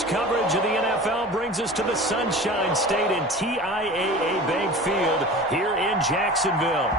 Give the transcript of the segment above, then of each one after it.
Tonight's coverage of the NFL brings us to the Sunshine State and TIAA Bank Field here in Jacksonville.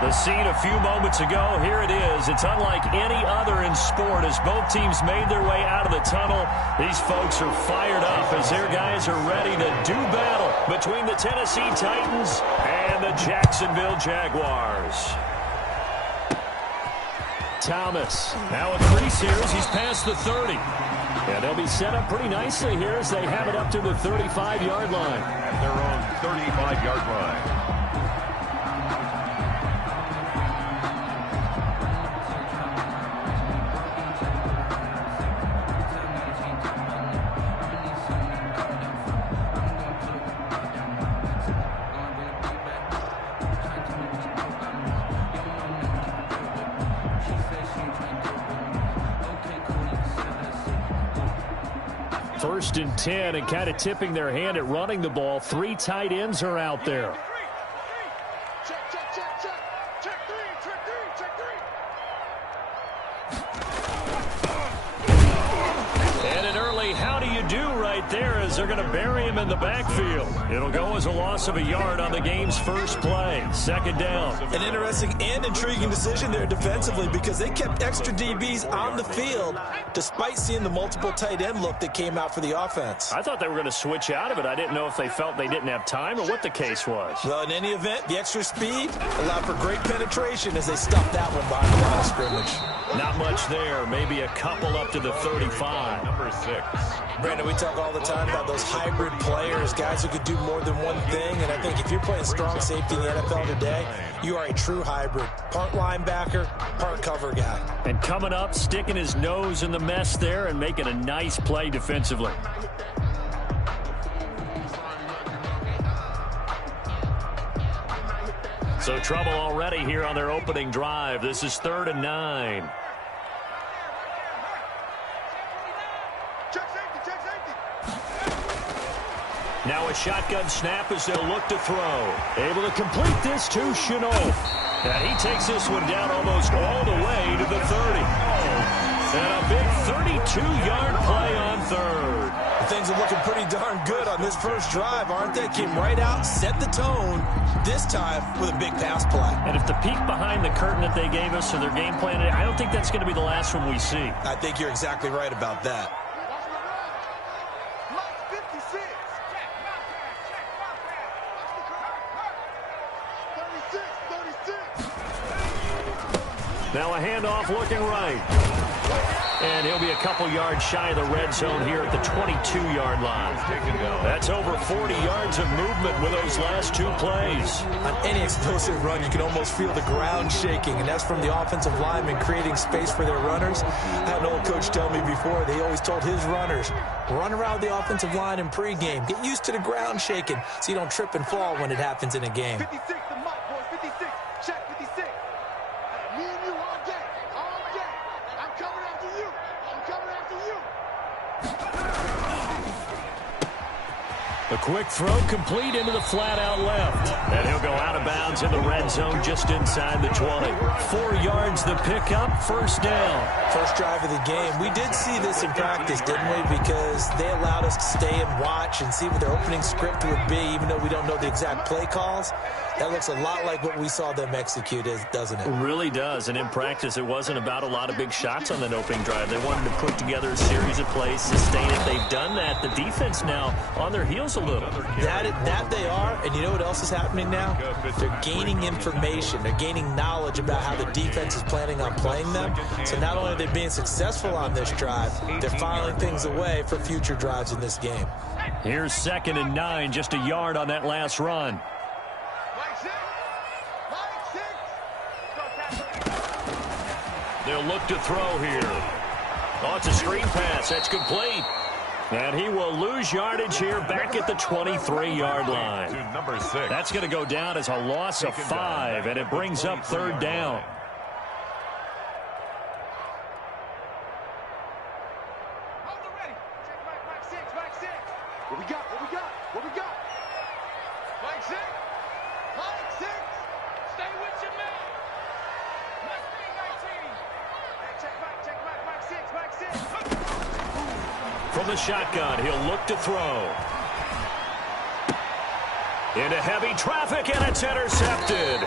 The scene a few moments ago, here it is. It's unlike any other in sport as both teams made their way out of the tunnel. These folks are fired up as their guys are ready to do battle between the Tennessee Titans and the Jacksonville Jaguars. Thomas now a crease here as he's past the 30. And they'll be set up pretty nicely here as they have it up to the 35-yard line. At their own 35-yard line. First and 10, and kind of tipping their hand at running the ball. 3 tight ends are out there. And an early how do you do right there as they're going to bury him in the backfield. It'll go as a loss of a yard on the game's first play. Second down. An interesting and intriguing decision there defensively because they kept extra DBs on the field despite seeing the multiple tight end look that came out for the offense. I thought they were going to switch out of it. I didn't know if they felt they didn't have time or what the case was. Well, in any event, the extra speed allowed for great penetration as they stuffed that one behind the line of scrimmage. Not much there. Maybe a couple up to the 35. Number 6. Brandon, we talk all the time about those hybrid players, guys who could do more than one thing. And I think if you're playing strong safety in the NFL today, you are a true hybrid. Part linebacker, part cover guy. And coming up, sticking his nose in the mess there and making a nice play defensively. So trouble already here on their opening drive. This is 3rd and 9. Now a shotgun snap as they'll look to throw. Able to complete this to Shenault. And he takes this one down almost all the way to the 30. And a big 32-yard play on 3rd. Things are looking pretty darn good on this first drive, aren't they? Came right out, set the tone, this time with a big pass play. And if the peek behind the curtain that they gave us or their game plan, I don't think that's going to be the last one we see. I think you're exactly right about that. Now a handoff looking right. And he'll be a couple yards shy of the red zone here at the 22-yard line. That's over 40 yards of movement with those last 2 plays. On any explosive run, you can almost feel the ground shaking, and that's from the offensive linemen creating space for their runners. I had an old coach tell me before, they always told his runners, run around the offensive line in pregame. Get used to the ground shaking so you don't trip and fall when it happens in a game. 56, the mark, boys, 56. Check 56. Me and you all day. All day. I'm coming after you. I'm coming after you. A quick throw complete into the flat out left. And he'll go out of bounds in the red zone just inside the 20. 4 yards the pickup, first down. First drive of the game. We did see this in practice, didn't we? Because they allowed us to stay and watch and see what their opening script would be, even though we don't know the exact play calls. That looks a lot like what we saw them execute, doesn't it? It really does. And in practice, it wasn't about a lot of big shots on that opening drive. They wanted to put together a series of plays, sustain it. They've done that. The defense now on their heels a little. That they are, and you know what else is happening now? They're gaining information. They're gaining knowledge about how the defense is planning on playing them. So not only are they being successful on this drive, they're filing things away for future drives in this game. Here's 2nd and 9, just a yard on that last run. They'll look to throw here. Oh, it's a screen pass. That's complete. And he will lose yardage here back at the 23-yard line. Number 6. That's going to go down as a loss of 5, and it brings up 3rd down. What we got? What we got? What we got? Mike 6. Mike 6. Stay with your man. Mike 19. Hey, check back. Mike 6. Mike 6. from the shotgun. He'll look to throw. Into heavy traffic, and it's intercepted.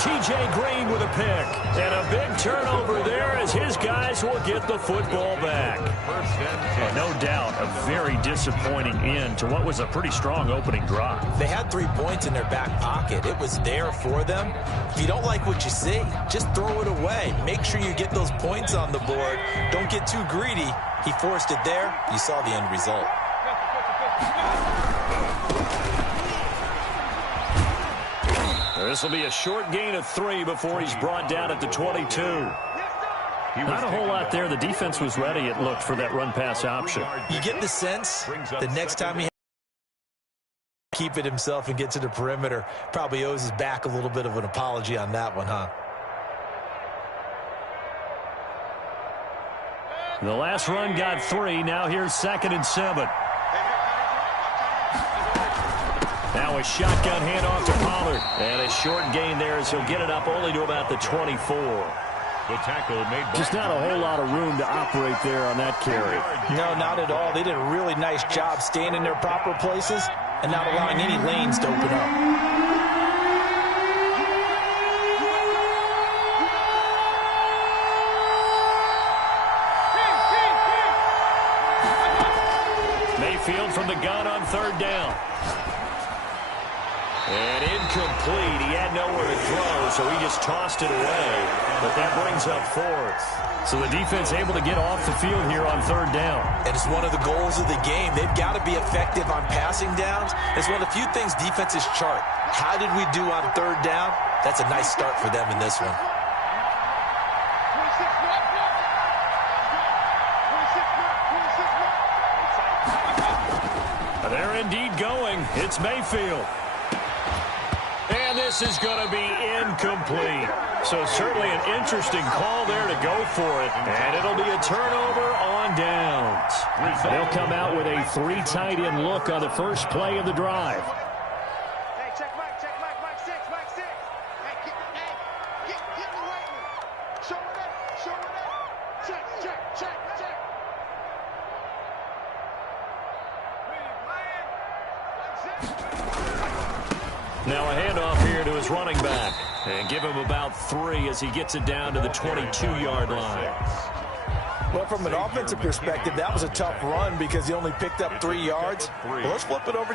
T.J. Green with a pick. And a big turnover there as his guys will get the football back. First and 10. No doubt, a very disappointing end to what was a pretty strong opening drive. They had 3 points in their back pocket. It was there for them. If you don't like what you see, just throw it away. Make sure you get those points on the board. Don't get too greedy. He forced it there. You saw the end result. This will be a short gain of 3 before he's brought down at the 22. Not a whole lot there. The defense was ready, it looked, for that run-pass option. You get the sense the next time he keep it himself and get to the perimeter, probably owes his back a little bit of an apology on that one, huh? The last run got 3. Now here's 2nd and 7. Now a shotgun handoff to Pollard. And a short gain there as he'll get it up only to about the 24. The tackle made by Just not a whole lot of room to operate there on that carry. No, not at all. They did a really nice job staying in their proper places and not allowing any lanes to open up. Mayfield from the gun on 3rd down. And incomplete. He had nowhere to throw, so he just tossed it away. But that brings up 4th. So the defense able to get off the field here on 3rd down. And it's one of the goals of the game. They've got to be effective on passing downs. It's one of the few things defenses chart. How did we do on 3rd down? That's a nice start for them in this one. They're indeed going. It's Mayfield. And this is going to be incomplete. So certainly an interesting call there to go for it. And it'll be a turnover on downs. They'll come out with a 3 tight end look on the first play of the drive. Hey, check Mike, Mike 6, Mike 6. Hey, get the weight. Show it up. Check. Now a handoff here to his running back. And give him about 3 as he gets it down to the 22-yard line. Well, from an offensive perspective, that was a tough run because he only picked up 3 yards. Well, let's flip it over